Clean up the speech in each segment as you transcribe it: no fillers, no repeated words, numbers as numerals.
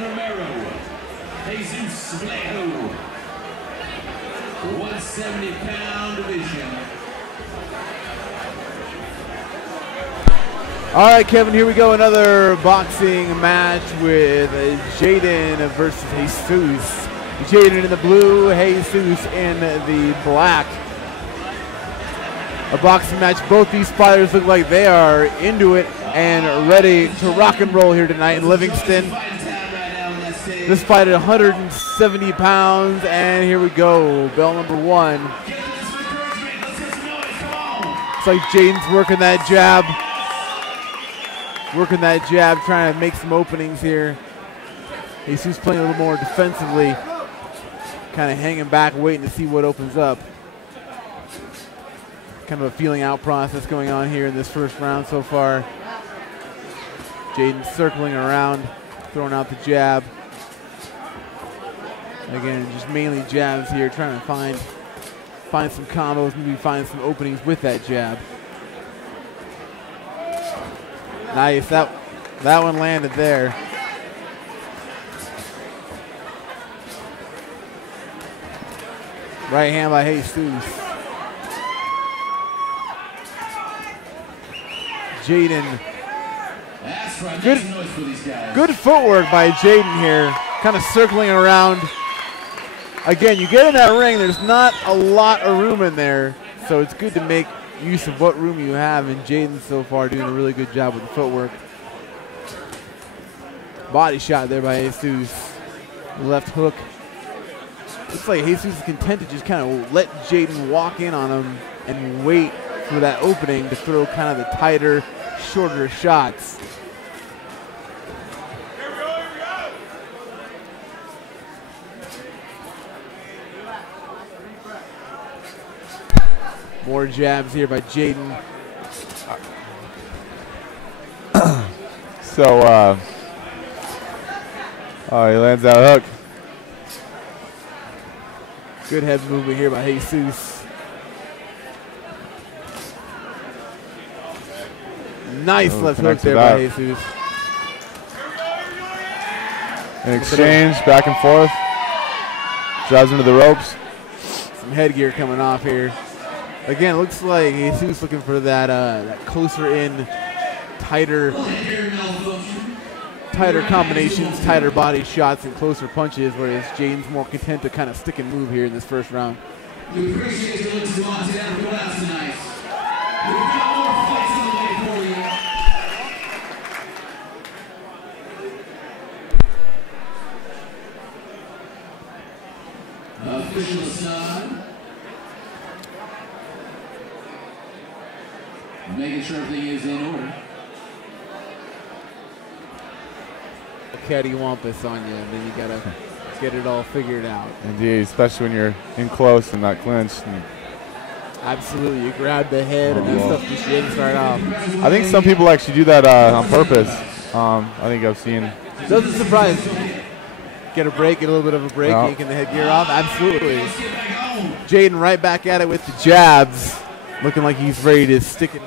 Romero, Jesus Valejo, 170-pound division. All right, Kevin, here we go. Another boxing match with Tjaden versus Jesus. Tjaden in the blue, Jesus in the black. A boxing match. Both these fighters look like they are into it and ready to rock and roll here tonight in Livingston. This fight at 170 pounds, and here we go. Bell number one. Looks like Tjaden's working that jab. Working that jab, trying to make some openings here. Jesus playing a little more defensively. Kind of hanging back, waiting to see what opens up. Kind of a feeling out process going on here in this first round so far. Tjaden circling around, throwing out the jab. Again, just mainly jabs here, trying to find some combos, maybe find some openings with that jab. Nice, that one landed there. Right hand by Jesus. Tjaden. Good footwork by Tjaden here. Kind of circling around. Again, you get in that ring, there's not a lot of room in there, so it's good to make use of what room you have, and Tjaden so far doing a really good job with the footwork. Body shot there by Jesus. Left hook. Looks like Jesus is content to just kind of let Tjaden walk in on him and wait for that opening to throw kind of the tighter, shorter shots. More jabs here by Tjaden. So, oh, he lands that hook. Good head movement here by Jesus. Nice left hook there by Jesus. An exchange, back and forth. Drives into the ropes. Some headgear coming off here. Again, looks like Jesus looking for that, that closer in, tighter combinations, tighter body shots, and closer punches, whereas Tjaden's more content to kind of stick and move here in this first round. We appreciate you looking to watch it after the last tonight. We've got more fights on the way for you. Official side. Making sure everything is in order. Cattywampus on you, and then you gotta get it all figured out. Indeed, especially when you're in close and not clinched. And absolutely, you grab the head and then stuff just didn't start off. I think some people actually do that on purpose. I think I've seen. Doesn't surprise me. Get a break, get a little bit of a break, yanking the headgear off. Absolutely. Tjaden right back at it with the jabs, looking like he's ready to stick it.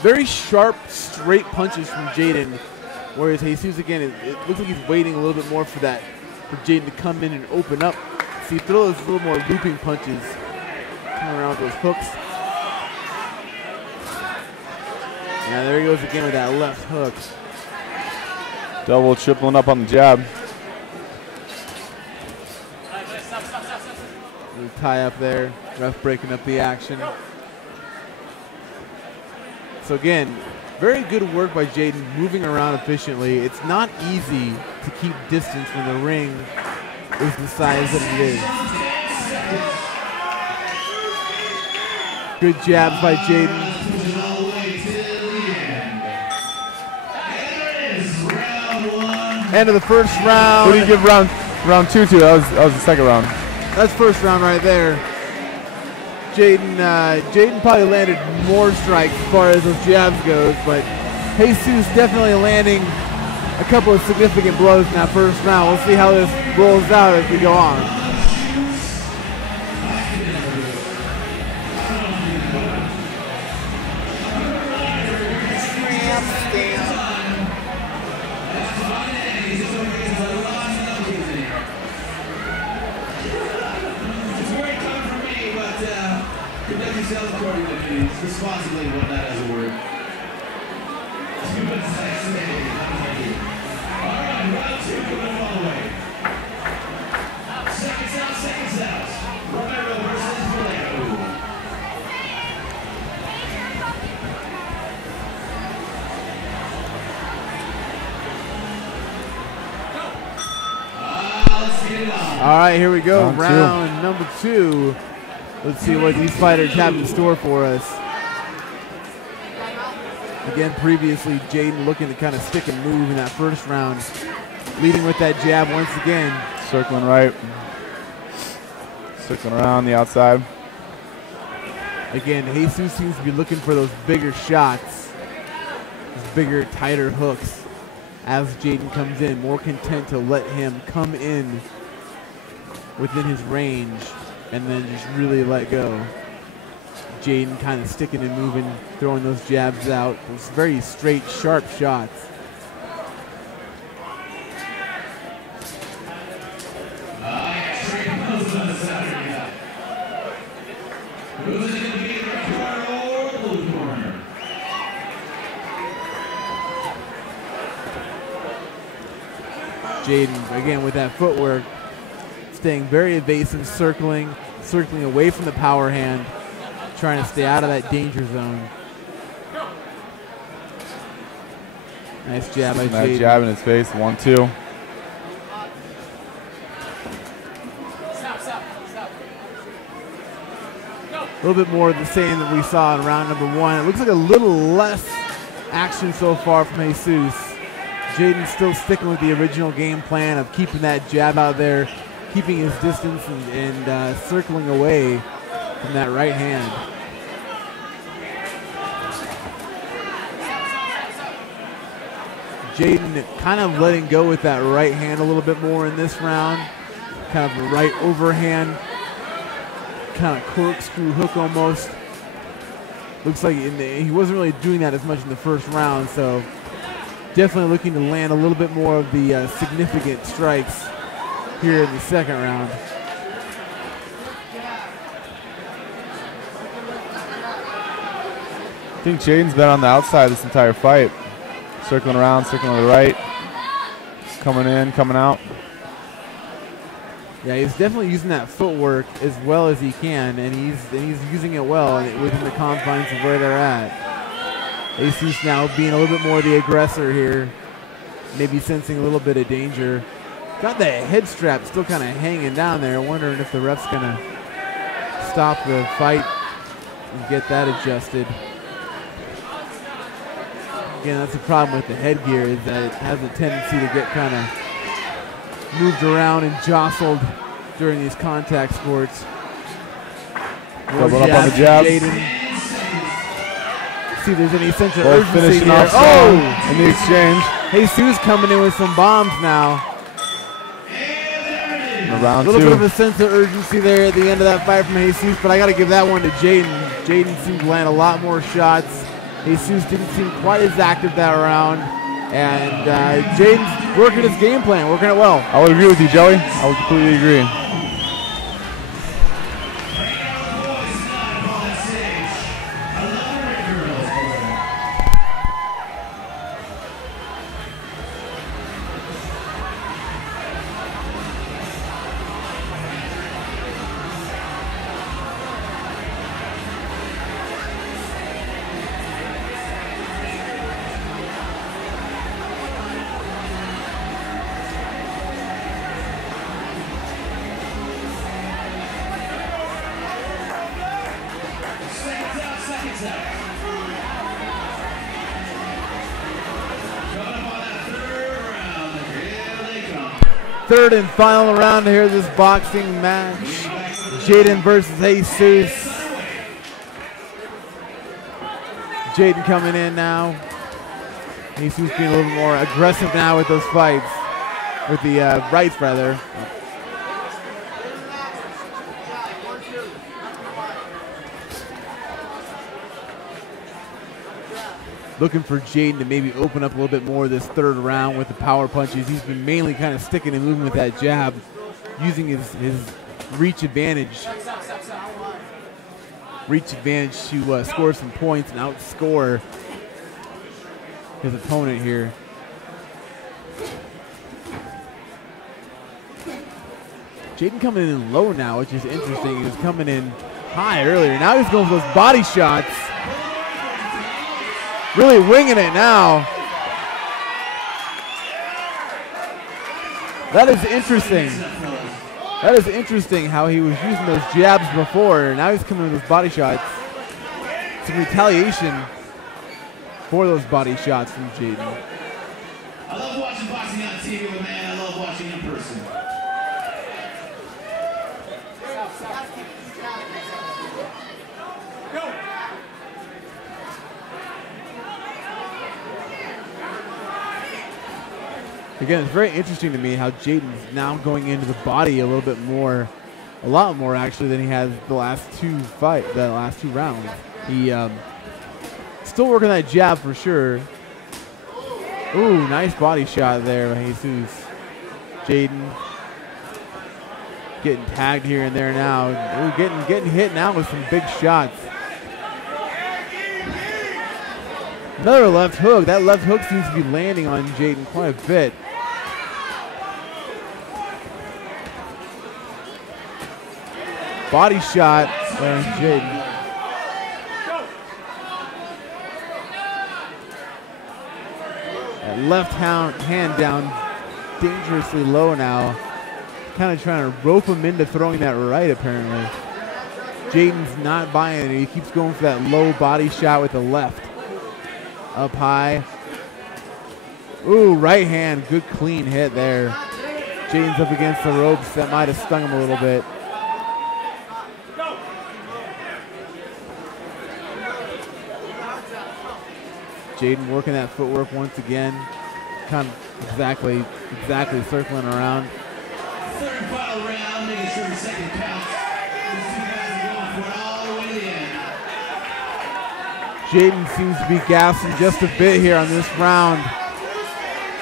Very sharp, straight punches from Tjaden, whereas Jesus, again, it looks like he's waiting a little bit more for Tjaden to come in and open up. So he throws a little more looping punches, coming around with those hooks. Yeah, there he goes again with that left hook. Double, tripling up on the jab. Little tie up there, ref breaking up the action. So again, very good work by Tjaden, moving around efficiently. It's not easy to keep distance when the ring is the size that it is. Good jabs by Tjaden. End of the first round. What do you give round two to? That was the second round. That's first round right there. Tjaden probably landed more strikes as far as those jabs goes, but Jesus definitely landing a couple of significant blows in that first round. We'll see how this rolls out as we go on. Tramp stamp. of recording the meetings responsibly when that is a word. 2 minutes next today. All right, round 2 coming all the way. Seconds out. Romero versus Valejo. Let's get it on. All right, here we go. Round Round number 2. Let's see what these fighters have in store for us. Again, previously, Tjaden looking to kind of stick and move in that first round. Leading with that jab once again. Circling right. Circling around the outside. Again, Jesus seems to be looking for those bigger shots. Those bigger, tighter hooks. As Tjaden comes in, more content to let him come in within his range and then just really let go. Tjaden kind of sticking and moving, throwing those jabs out. Those very straight, sharp shots. Who's it going to be, the red corner or the blue corner? Tjaden, again, with that footwork, staying very evasive, circling away from the power hand, trying to stay out of that danger zone. Nice jab by Tjaden. That jab in his face, 1-2. A little bit more of the same that we saw in round number 1. It looks like a little less action so far from Jesus. Tjaden's still sticking with the original game plan of keeping that jab out there, keeping his distance and circling away from that right hand. Tjaden kind of letting go with that right hand a little bit more in this round. Kind of a right overhand, kind of corkscrew hook almost. Looks like he wasn't really doing that as much in the first round, so definitely looking to land a little bit more of the significant strikes here in the second round. I think Tjaden's been on the outside this entire fight. Circling around, circling to the right. Coming in, coming out. Yeah, he's definitely using that footwork as well as he can, and he's using it well within the confines of where they're at. Jesus now being a little bit more the aggressor here, maybe sensing a little bit of danger. Got the head strap still kind of hanging down there, wondering if the ref's gonna stop the fight and get that adjusted. Again, that's the problem with the headgear, is that it has a tendency to get kind of moved around and jostled during these contact sports. Double up on the jab. See if there's any sense of Both urgency finishing here. off strong in the exchange. Jesus coming in with some bombs now. Round A little 2. bit of a sense of urgency there at the end of that fight from Jesus, but I got to give that one to Tjaden. Tjaden seemed to land a lot more shots. Jesus didn't seem quite as active that round. And Tjaden's working his game plan, working it well. I would agree with you, Joey. I would completely agree. Third and final round to hear this boxing match. Tjaden versus Jesus. Tjaden coming in now. Jesus being a little more aggressive now with those fights. With the rights, rather. Looking for Tjaden to maybe open up a little bit more this third round with the power punches. He's been mainly kind of sticking and moving with that jab, using his reach advantage. reach advantage to score some points and outscore his opponent here. Tjaden coming in low now, which is interesting. He was coming in high earlier. Now he's going for those body shots. Really winging it now. That is interesting. That is interesting how he was using those jabs before. Now he's coming with those body shots. Some retaliation for those body shots from Tjaden. I love watching boxing on TV, but man, I love watching in person. Again, it's very interesting to me how Tjaden's now going into the body a little bit more, a lot more actually than he has the last two rounds. He still working that jab for sure. Ooh, nice body shot there by Jesus. Tjaden getting tagged here and there now. Ooh, getting hit now with some big shots. Another left hook. That left hook seems to be landing on Tjaden quite a bit. Body shot by Tjaden. That left hand down dangerously low now. Kind of trying to rope him into throwing that right apparently. Tjaden's not buying it. He keeps going for that low body shot with the left. Up high. Ooh, right hand. Good clean hit there. Tjaden's up against the ropes. That might have stung him a little bit. Tjaden working that footwork once again. Kind of exactly circling around. Third and final round, making sure the second counts. These two guys are going for it all the way to the end. Tjaden seems to be gassing just a bit here on this round.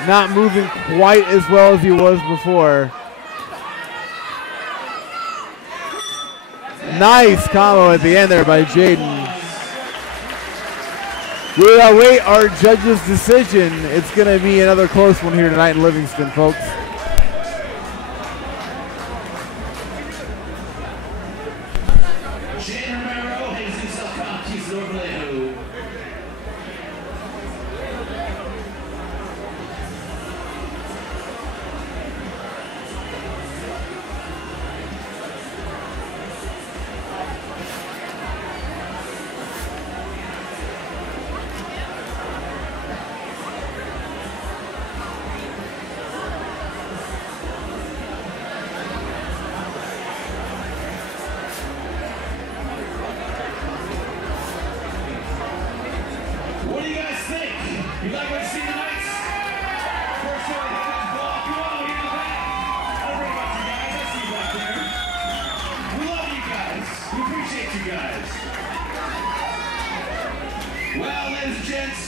Not moving quite as well as he was before. Nice combo at the end there by Tjaden. We await our judge's decision. It's going to be another close one here tonight in Livingston, folks. Romero, Jesus Valejo. What do you guys think? You like what you see tonight? First one, ball. Come on, we in the back. I don't worry about you guys. I see you back there. We love you guys. We appreciate you guys. Well, ladies and gents,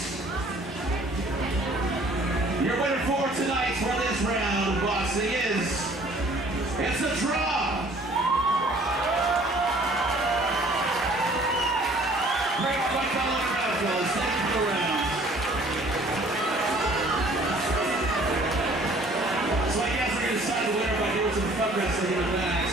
your winner for tonight for this round of boxing it's a draw. Great fight all around, fellas. Thank you for the round. So I guess we're going to decide the winner by doing some fuck wrestling in the back.